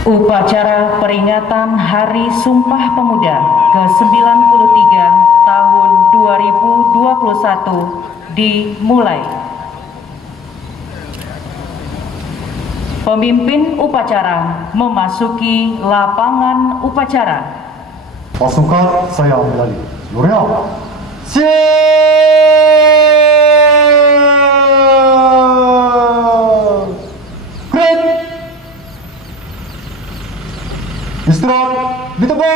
Upacara peringatan Hari Sumpah Pemuda ke-93 tahun 2021 dimulai. Pemimpin upacara memasuki lapangan upacara. Pasukan saya Melali L'Oreal. Great. Istirahat di tempat.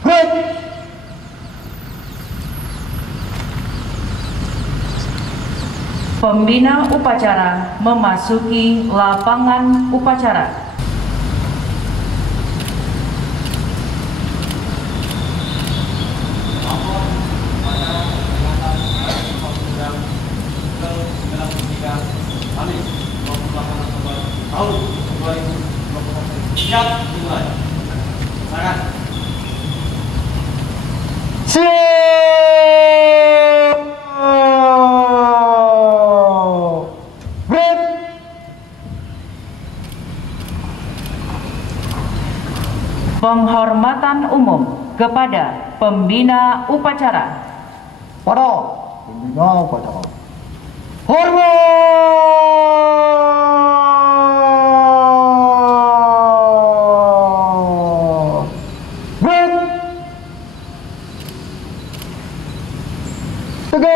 Great. Pembina upacara memasuki lapangan upacara. Tahun 2021 siap dimulai. Silakan. Siap. Break. Penghormatan umum kepada pembina upacara. Pada pembina upacara. Hormat. Break. Tegak.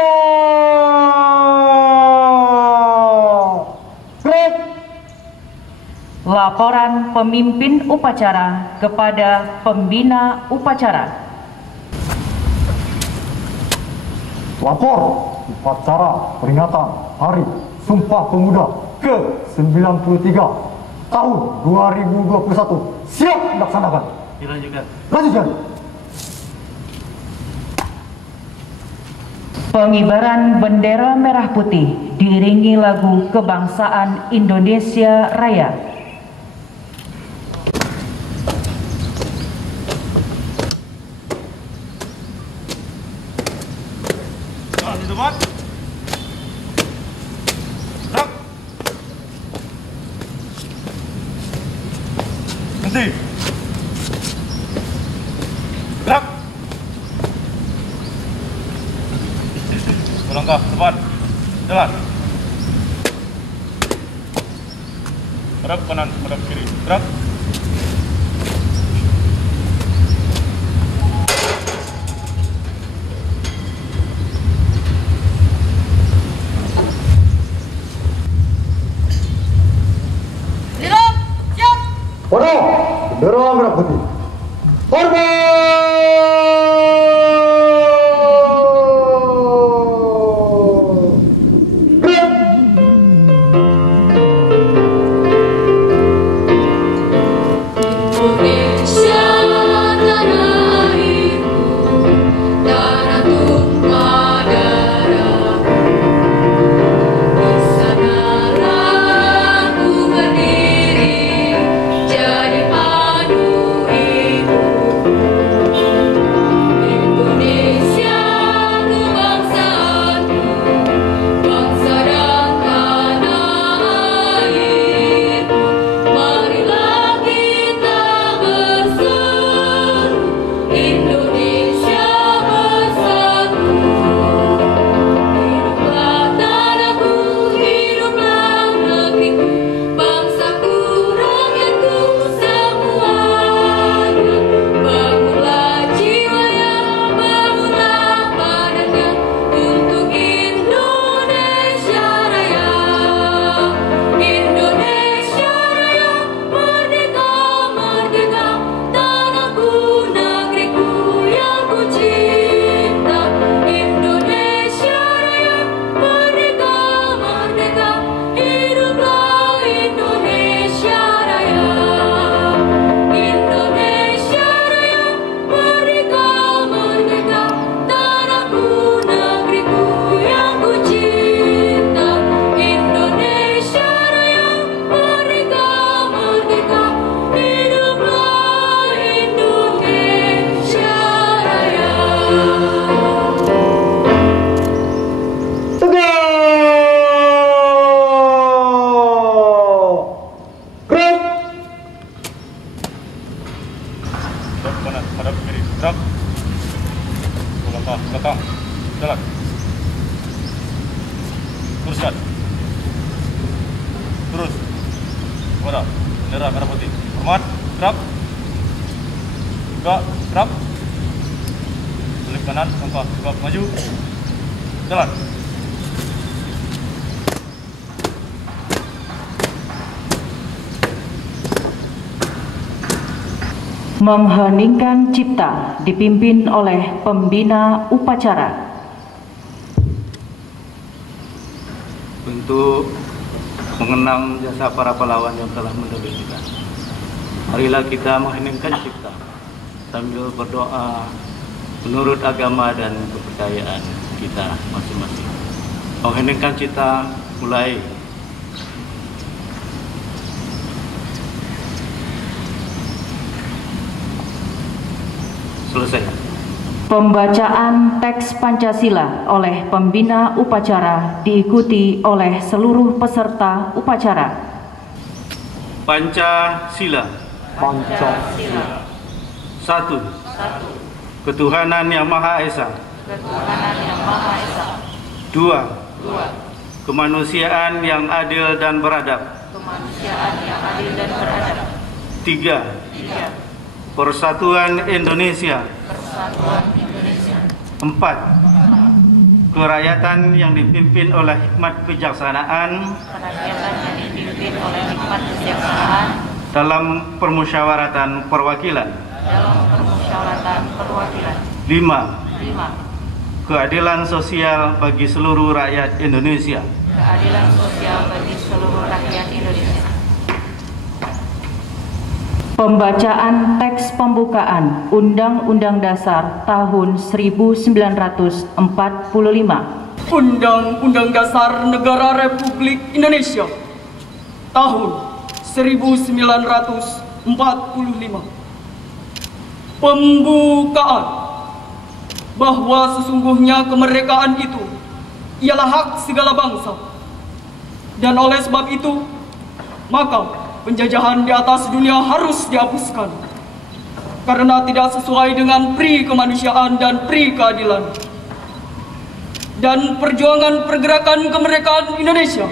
Break. Laporan pemimpin upacara kepada pembina upacara. Lapor upacara peringatan Hari Sumpah Pemuda ke-93 tahun 2021 siap dilaksanakan. Dilanjutkan. Lanjutkan. Pengibaran bendera merah putih diiringi lagu kebangsaan Indonesia Raya. Di tempat. Gerak. Berhenti. Gerak. Melangkah depan. Jalan. Gerak kanan, gerak kiri. Gerak. Pada bendera merah putih. Hormat. Break. Indonesia tanah airku, tanah tumpah darahku. Di sanalah ku berdiri, jadi padu hidupku. Terus. Kepada bendera merah putih. Hormat. Gerak. Gerak. Selip kanan, langkah tegap maju. Jalan. Mengheningkan cipta dipimpin oleh pembina upacara. Untuk mengenang jasa para pahlawan yang telah mendahului kita, marilah kita mengheningkan cipta sambil berdoa menurut agama dan kepercayaan kita masing-masing. Mengheningkan cipta mulai. Selesai. Pembacaan teks Pancasila oleh pembina upacara diikuti oleh seluruh peserta upacara. Pancasila. Pancasila. 1. Ketuhanan Yang Maha Esa. 2. Kemanusiaan yang adil dan beradab. 3. Persatuan Indonesia. 4. Kerakyatan yang dipimpin oleh hikmat kebijaksanaan dalam permusyawaratan perwakilan. 5. Keadilan sosial bagi seluruh rakyat Indonesia. Pembacaan teks pembukaan Undang-Undang Dasar tahun 1945. Undang-Undang Dasar Negara Republik Indonesia tahun 1945. Pembukaan. Bahwa sesungguhnya kemerdekaan itu ialah hak segala bangsa, dan oleh sebab itu maka penjajahan di atas dunia harus dihapuskan karena tidak sesuai dengan pri kemanusiaan dan pri keadilan. Dan perjuangan pergerakan kemerdekaan Indonesia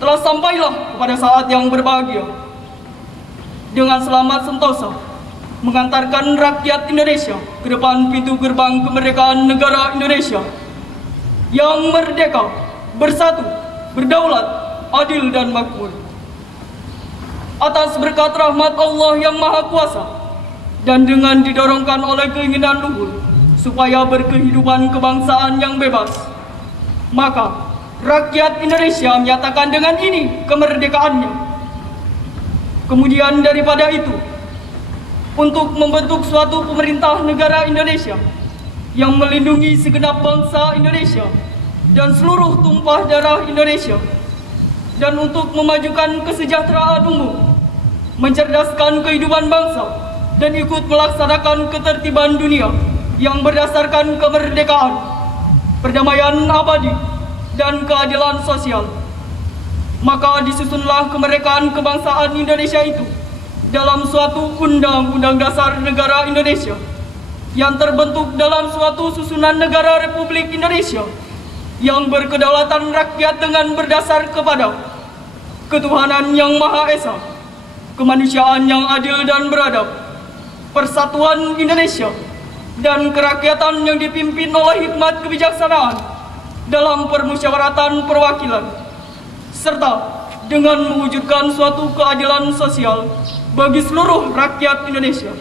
telah sampailah kepada saat yang berbahagia dengan selamat sentosa mengantarkan rakyat Indonesia ke depan pintu gerbang kemerdekaan negara Indonesia yang merdeka, bersatu, berdaulat, adil dan makmur. Atas berkat rahmat Allah yang Maha Kuasa dan dengan didorongkan oleh keinginan luhur supaya berkehidupan kebangsaan yang bebas, maka rakyat Indonesia menyatakan dengan ini kemerdekaannya. Kemudian daripada itu, untuk membentuk suatu pemerintah negara Indonesia yang melindungi segenap bangsa Indonesia dan seluruh tumpah darah Indonesia, dan untuk memajukan kesejahteraan umum, mencerdaskan kehidupan bangsa, dan ikut melaksanakan ketertiban dunia yang berdasarkan kemerdekaan, perdamaian abadi, dan keadilan sosial. Maka disusunlah kemerdekaan kebangsaan Indonesia itu dalam suatu Undang-Undang Dasar Negara Indonesia yang terbentuk dalam suatu susunan negara Republik Indonesia yang berkedaulatan rakyat dengan berdasar kepada ketuhanan yang Maha Esa, kemanusiaan yang adil dan beradab, persatuan Indonesia, dan kerakyatan yang dipimpin oleh hikmat kebijaksanaan dalam permusyawaratan perwakilan, serta dengan mewujudkan suatu keadilan sosial bagi seluruh rakyat Indonesia.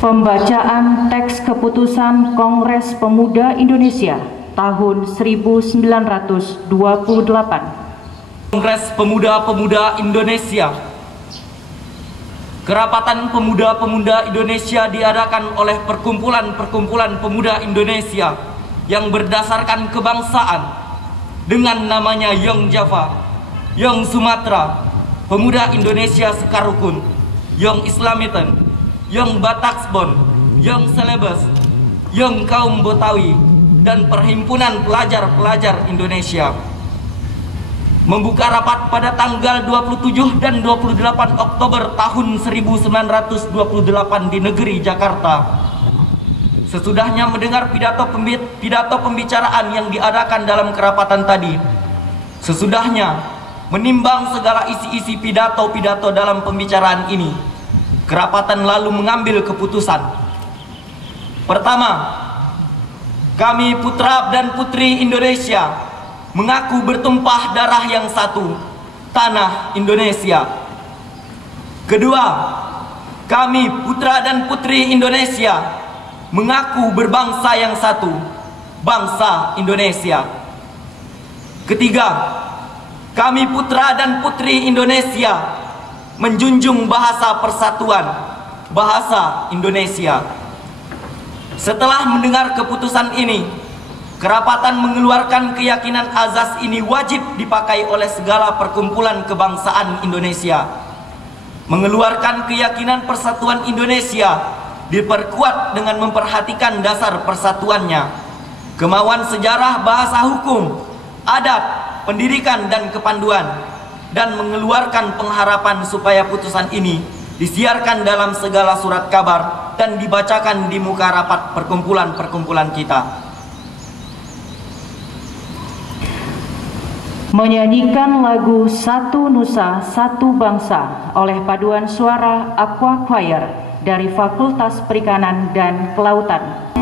Pembacaan teks keputusan Kongres Pemuda Indonesia tahun 1928. Kongres Pemuda-Pemuda Indonesia. Kerapatan Pemuda-Pemuda Indonesia diadakan oleh perkumpulan-perkumpulan pemuda Indonesia yang berdasarkan kebangsaan dengan namanya Young Java, Young Sumatera, Pemuda Indonesia Sekarukun, Young Islamitan, Young Bataksbon, Young Celebes, Young Kaum Botawi, dan Perhimpunan Pelajar-Pelajar Indonesia. Membuka rapat pada tanggal 27 dan 28 Oktober tahun 1928 di negeri Jakarta. Sesudahnya mendengar pidato pembicaraan yang diadakan dalam kerapatan tadi, Sesudahnya menimbang segala isi-isi pidato-pidato dalam pembicaraan ini, kerapatan lalu mengambil keputusan. Pertama, kami putra dan putri Indonesia mengaku bertumpah darah yang satu, tanah Indonesia. Kedua, kami putra dan putri Indonesia mengaku berbangsa yang satu, bangsa Indonesia. Ketiga, kami putra dan putri Indonesia menjunjung bahasa persatuan, bahasa Indonesia. Setelah mendengar keputusan ini, kerapatan mengeluarkan keyakinan azas ini wajib dipakai oleh segala perkumpulan kebangsaan Indonesia. Mengeluarkan keyakinan persatuan Indonesia diperkuat dengan memperhatikan dasar persatuannya, kemauan sejarah, bahasa hukum, adat, pendidikan dan kepanduan, dan mengeluarkan pengharapan supaya putusan ini disiarkan dalam segala surat kabar dan dibacakan di muka rapat perkumpulan-perkumpulan kita. Menyanyikan lagu Satu Nusa Satu Bangsa oleh paduan suara Aqua Choir dari Fakultas Perikanan dan Kelautan.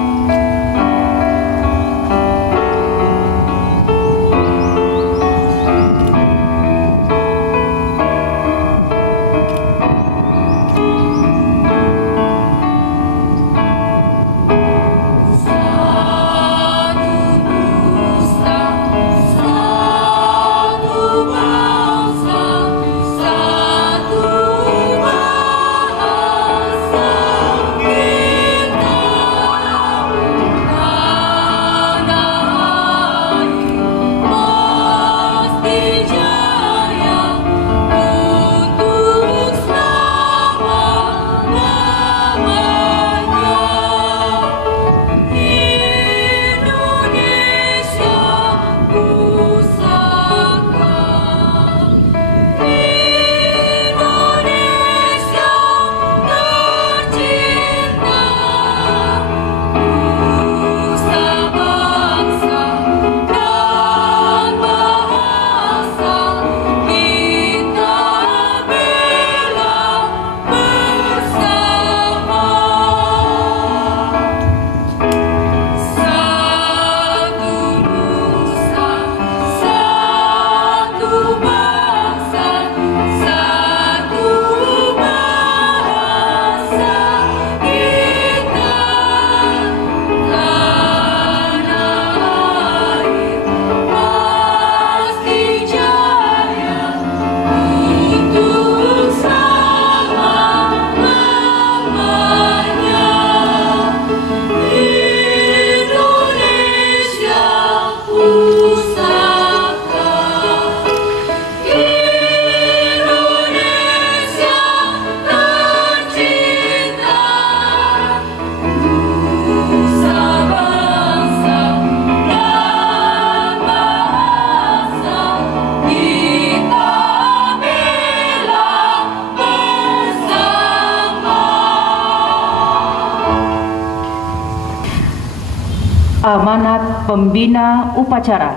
Amanat Pembina Upacara.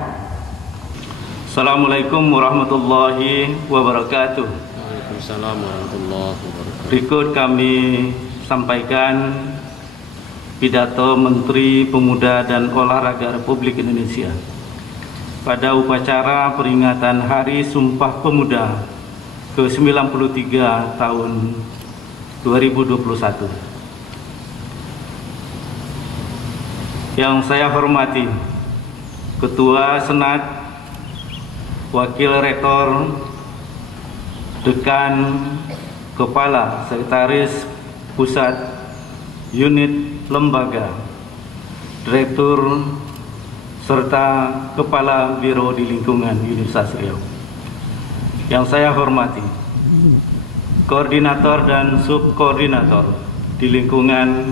Assalamualaikum warahmatullahi wabarakatuh. Waalaikumsalam warahmatullahi wabarakatuh. Berikut kami sampaikan pidato Menteri Pemuda dan Olahraga Republik Indonesia pada upacara peringatan Hari Sumpah Pemuda ke-93 tahun 2021. Yang saya hormati Ketua Senat, Wakil Rektor, Dekan, Kepala Sekretaris Pusat Unit Lembaga, Direktur, serta Kepala Biro di lingkungan Universitas Riau. Yang saya hormati Koordinator dan Subkoordinator di lingkungan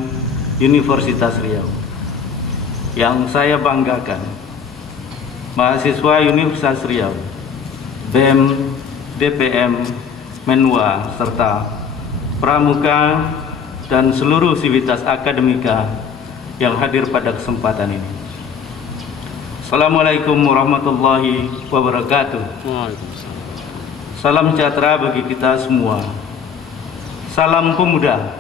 Universitas Riau. Yang saya banggakan, mahasiswa Universitas Riau, BEM, DPM, Menwa, serta Pramuka dan seluruh sivitas akademika yang hadir pada kesempatan ini. Assalamualaikum warahmatullahi wabarakatuh. Waalaikumsalam. Salam sejahtera bagi kita semua. Salam pemuda.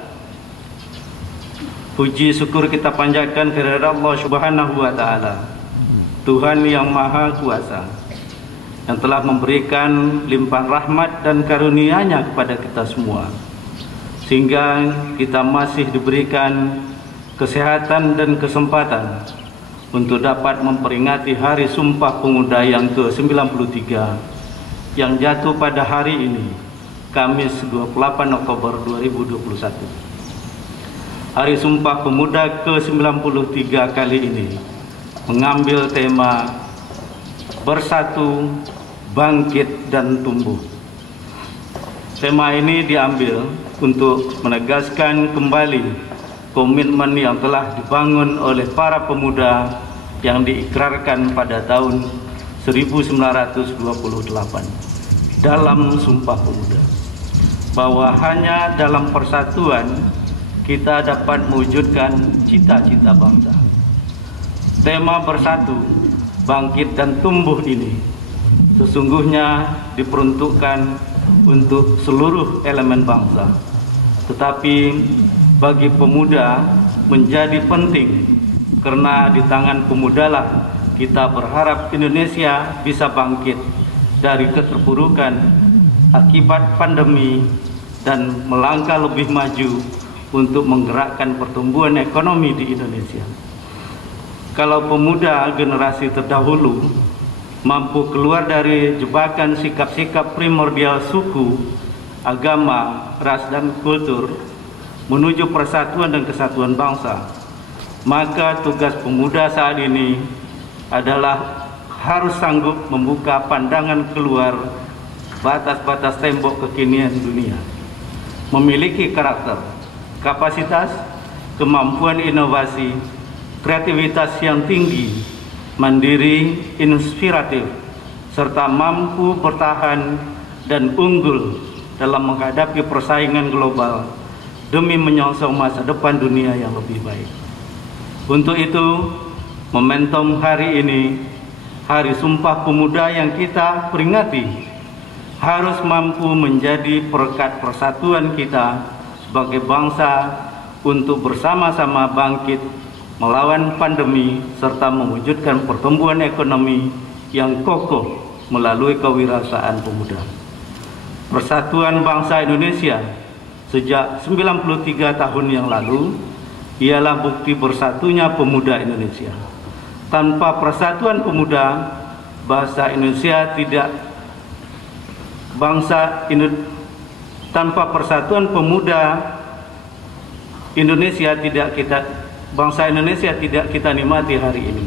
Puji syukur kita panjatkan kepada Allah Subhanahu wa taala, Tuhan yang Maha Kuasa, yang telah memberikan limpahan rahmat dan karunia-Nya kepada kita semua, sehingga kita masih diberikan kesehatan dan kesempatan untuk dapat memperingati Hari Sumpah Pemuda yang ke-93 yang jatuh pada hari ini, Kamis 28 Oktober 2021. Hari Sumpah Pemuda ke-93 kali ini mengambil tema Bersatu, Bangkit, dan Tumbuh. Tema ini diambil untuk menegaskan kembali komitmen yang telah dibangun oleh para pemuda yang diikrarkan pada tahun 1928 dalam Sumpah Pemuda, bahwa hanya dalam persatuan kita dapat mewujudkan cita-cita bangsa. Tema Bersatu, Bangkit, dan Tumbuh ini sesungguhnya diperuntukkan untuk seluruh elemen bangsa, tetapi bagi pemuda menjadi penting, karena di tangan pemudalah kita berharap Indonesia bisa bangkit dari keterpurukan akibat pandemi dan melangkah lebih maju untuk menggerakkan pertumbuhan ekonomi di Indonesia. Kalau pemuda generasi terdahulu mampu keluar dari jebakan sikap-sikap primordial suku, agama, ras, dan kultur menuju persatuan dan kesatuan bangsa, maka tugas pemuda saat ini adalah harus sanggup membuka pandangan keluar batas-batas tembok kekinian dunia, memiliki karakter, kapasitas, kemampuan inovasi, kreativitas yang tinggi, mandiri, inspiratif, serta mampu bertahan dan unggul dalam menghadapi persaingan global demi menyongsong masa depan dunia yang lebih baik. Untuk itu, momentum hari ini, Hari Sumpah Pemuda yang kita peringati, harus mampu menjadi perekat persatuan kita sebagai bangsa untuk bersama-sama bangkit melawan pandemi serta mewujudkan pertumbuhan ekonomi yang kokoh melalui kewirausahaan pemuda. Persatuan bangsa Indonesia sejak 93 tahun yang lalu ialah bukti bersatunya pemuda Indonesia. Tanpa persatuan pemuda, tanpa persatuan pemuda Indonesia bangsa Indonesia tidak kita nikmati hari ini.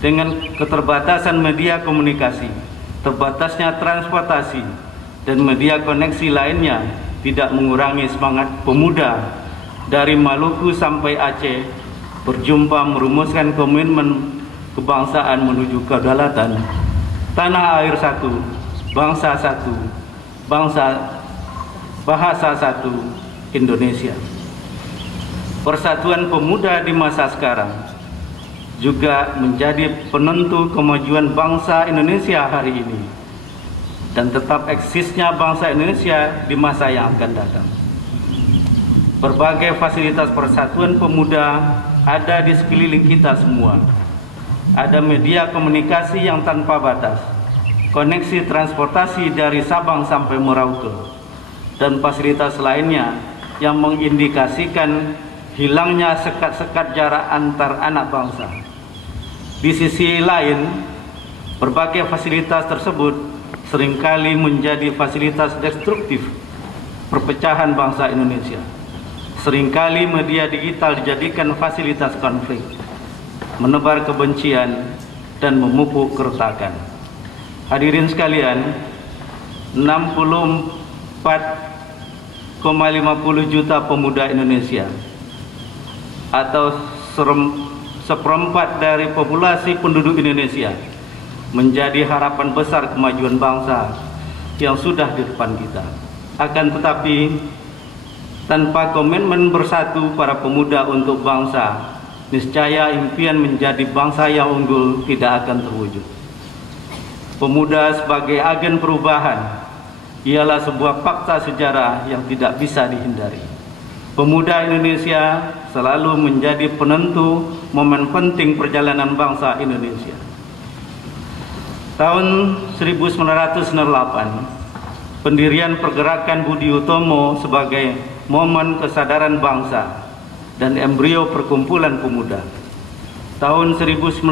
Dengan keterbatasan media komunikasi, terbatasnya transportasi, dan media koneksi lainnya tidak mengurangi semangat pemuda dari Maluku sampai Aceh berjumpa merumuskan komitmen kebangsaan menuju kedaulatan, tanah air satu, bangsa satu, bahasa satu, Indonesia. Persatuan pemuda di masa sekarang juga menjadi penentu kemajuan bangsa Indonesia hari ini dan tetap eksisnya bangsa Indonesia di masa yang akan datang. Berbagai fasilitas persatuan pemuda ada di sekeliling kita semua. Ada media komunikasi yang tanpa batas, koneksi transportasi dari Sabang sampai Merauke, dan fasilitas lainnya yang mengindikasikan hilangnya sekat-sekat jarak antar anak bangsa. Di sisi lain, berbagai fasilitas tersebut seringkali menjadi fasilitas destruktif perpecahan bangsa Indonesia. Seringkali media digital dijadikan fasilitas konflik, menebar kebencian, dan memupuk keretakan. Hadirin sekalian, 64,50 juta pemuda Indonesia atau seperempat dari populasi penduduk Indonesia menjadi harapan besar kemajuan bangsa yang sudah di depan kita. Akan tetapi, tanpa komitmen bersatu para pemuda untuk bangsa, niscaya impian menjadi bangsa yang unggul tidak akan terwujud. Pemuda sebagai agen perubahan ialah sebuah fakta sejarah yang tidak bisa dihindari. Pemuda Indonesia selalu menjadi penentu momen penting perjalanan bangsa Indonesia. Tahun 1998, pendirian Pergerakan Budi Utomo sebagai momen kesadaran bangsa dan embrio perkumpulan pemuda. Tahun 1926,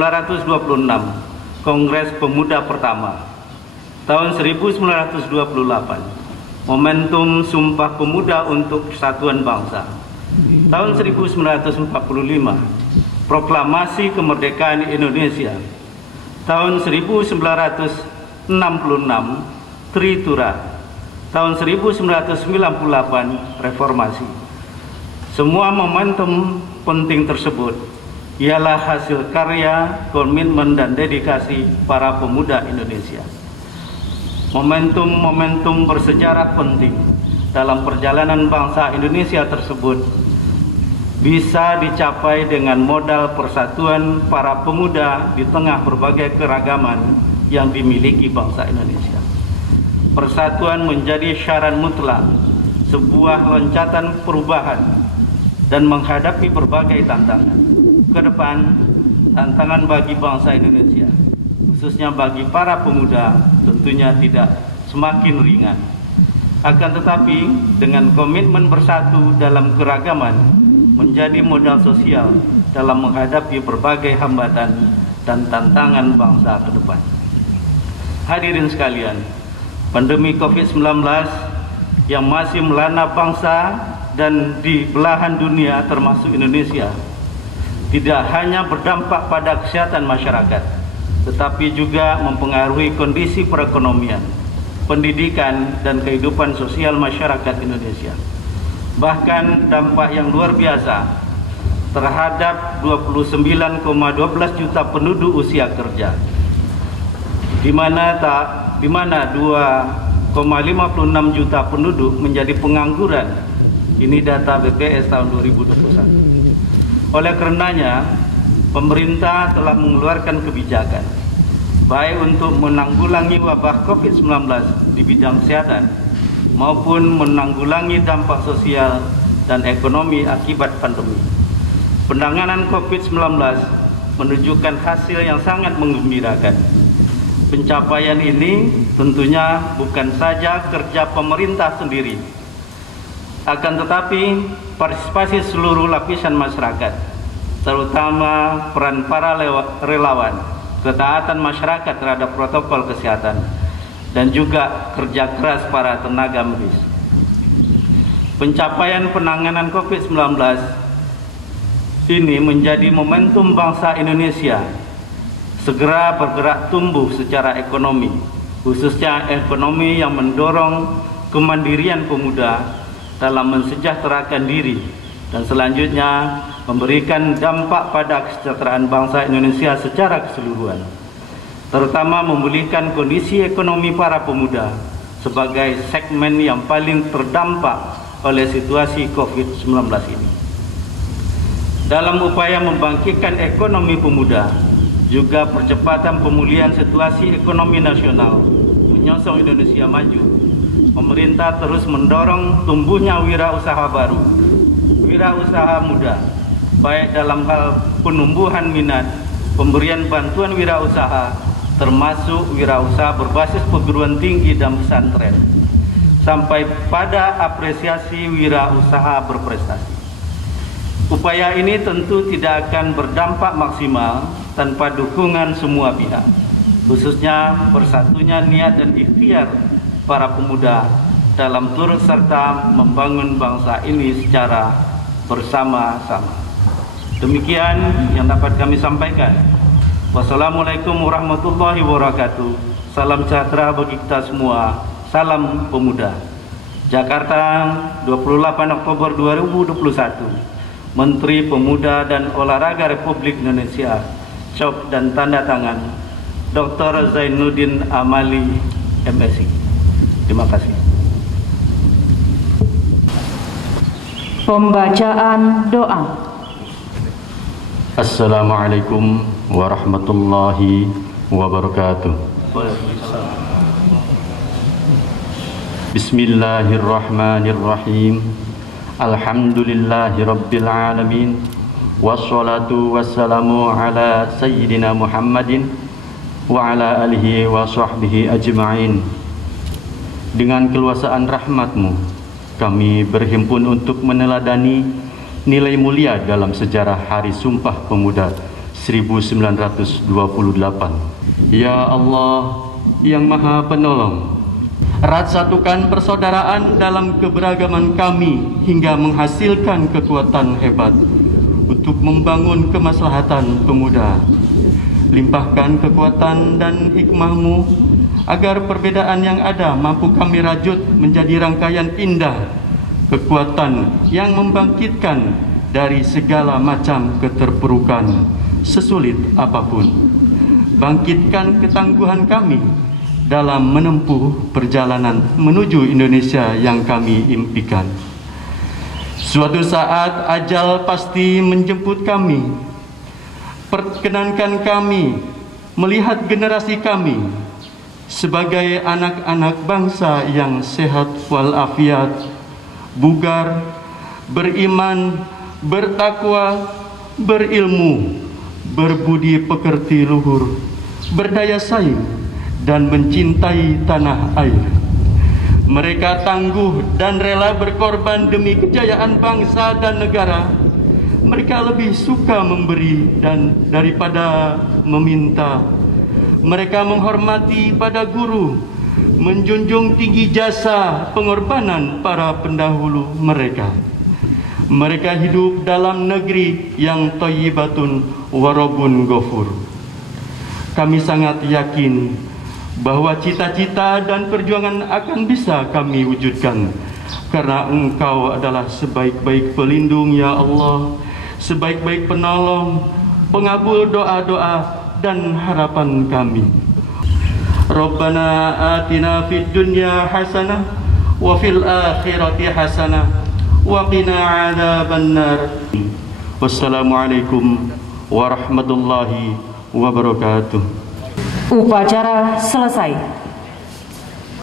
Kongres Pemuda pertama. Tahun 1928, momentum Sumpah Pemuda untuk Kesatuan Bangsa. Tahun 1945, Proklamasi Kemerdekaan Indonesia. Tahun 1966, Tritura. Tahun 1998, Reformasi. Semua momentum penting tersebut ialah hasil karya, komitmen, dan dedikasi para pemuda Indonesia. Momentum-momentum bersejarah penting dalam perjalanan bangsa Indonesia tersebut bisa dicapai dengan modal persatuan para pemuda di tengah berbagai keragaman yang dimiliki bangsa Indonesia. Persatuan menjadi syarat mutlak sebuah loncatan perubahan dan menghadapi berbagai tantangan. Ke depan, tantangan bagi bangsa Indonesia, khususnya bagi para pemuda, tentunya tidak semakin ringan. Akan tetapi, dengan komitmen bersatu dalam keragaman, menjadi modal sosial dalam menghadapi berbagai hambatan dan tantangan bangsa ke depan. Hadirin sekalian, pandemi COVID-19 yang masih melanda bangsa dan di belahan dunia termasuk Indonesia tidak hanya berdampak pada kesehatan masyarakat, tetapi juga mempengaruhi kondisi perekonomian, pendidikan, dan kehidupan sosial masyarakat Indonesia. Bahkan dampak yang luar biasa terhadap 29,12 juta penduduk usia kerja, di mana 2,56 juta penduduk menjadi pengangguran. Ini data BPS tahun 2021. Oleh karenanya, pemerintah telah mengeluarkan kebijakan baik untuk menanggulangi wabah COVID-19 di bidang kesehatan maupun menanggulangi dampak sosial dan ekonomi akibat pandemi. Penanganan COVID-19 menunjukkan hasil yang sangat menggembirakan. Pencapaian ini tentunya bukan saja kerja pemerintah sendiri, akan tetapi partisipasi seluruh lapisan masyarakat, terutama peran para relawan, ketaatan masyarakat terhadap protokol kesehatan, dan juga kerja keras para tenaga medis. Pencapaian penanganan COVID-19 ini menjadi momentum bangsa Indonesia segera bergerak tumbuh secara ekonomi, khususnya ekonomi yang mendorong kemandirian pemuda dalam mensejahterakan diri dan selanjutnya memberikan dampak pada kesejahteraan bangsa Indonesia secara keseluruhan, terutama memulihkan kondisi ekonomi para pemuda sebagai segmen yang paling terdampak oleh situasi COVID-19 ini. Dalam upaya membangkitkan ekonomi pemuda, juga percepatan pemulihan situasi ekonomi nasional menyongsong Indonesia maju, pemerintah terus mendorong tumbuhnya wirausaha baru, wirausaha muda, baik dalam hal penumbuhan minat, pemberian bantuan wirausaha, termasuk wirausaha berbasis perguruan tinggi dan pesantren, sampai pada apresiasi wirausaha berprestasi. Upaya ini tentu tidak akan berdampak maksimal tanpa dukungan semua pihak, khususnya bersatunya niat dan ikhtiar para pemuda dalam turut serta membangun bangsa ini secara bersama-sama. Demikian yang dapat kami sampaikan. Wassalamualaikum warahmatullahi wabarakatuh. Salam sejahtera bagi kita semua. Salam pemuda. Jakarta, 28 Oktober 2021. Menteri Pemuda dan Olahraga Republik Indonesia. Cop dan tanda tangan Dr. Zainuddin Amali, MSI. Terima kasih. Pembacaan doa. Assalamualaikum warahmatullahi wabarakatuh. Bismillahirrahmanirrahim. Alhamdulillahi rabbil alamin. Wassalatu wassalamu ala sayyidina Muhammadin wa ala alihi wa sahbihi ajma'in. Dengan keluasaan rahmat-Mu, kami berhimpun untuk meneladani nilai mulia dalam sejarah Hari Sumpah Pemuda 1928. Ya Allah yang Maha Penolong, erat satukan persaudaraan dalam keberagaman kami hingga menghasilkan kekuatan hebat untuk membangun kemaslahatan pemuda. Limpahkan kekuatan dan hikmah-Mu agar perbedaan yang ada mampu kami rajut menjadi rangkaian indah kekuatan yang membangkitkan dari segala macam keterpurukan sesulit apapun. Bangkitkan ketangguhan kami dalam menempuh perjalanan menuju Indonesia yang kami impikan. Suatu saat ajal pasti menjemput kami. Perkenankan kami melihat generasi kami sebagai anak-anak bangsa yang sehat walafiat, bugar, beriman, bertakwa, berilmu, berbudi pekerti luhur, berdaya saing, dan mencintai tanah air. Mereka tangguh dan rela berkorban demi kejayaan bangsa dan negara. Mereka lebih suka memberi daripada meminta. Mereka menghormati pada guru, menjunjung tinggi jasa pengorbanan para pendahulu mereka. Mereka hidup dalam negeri yang thayyibatun warabun ghafur. Kami sangat yakin bahwa cita-cita dan perjuangan akan bisa kami wujudkan, karena Engkau adalah sebaik-baik pelindung ya Allah, sebaik-baik penolong, pengabul doa-doa dan harapan kami. Rabbana atina fid dunya hasanah wa fil akhirati hasanah wa qina adzabannar. Wassalamualaikum warahmatullahi wabarakatuh. Upacara selesai.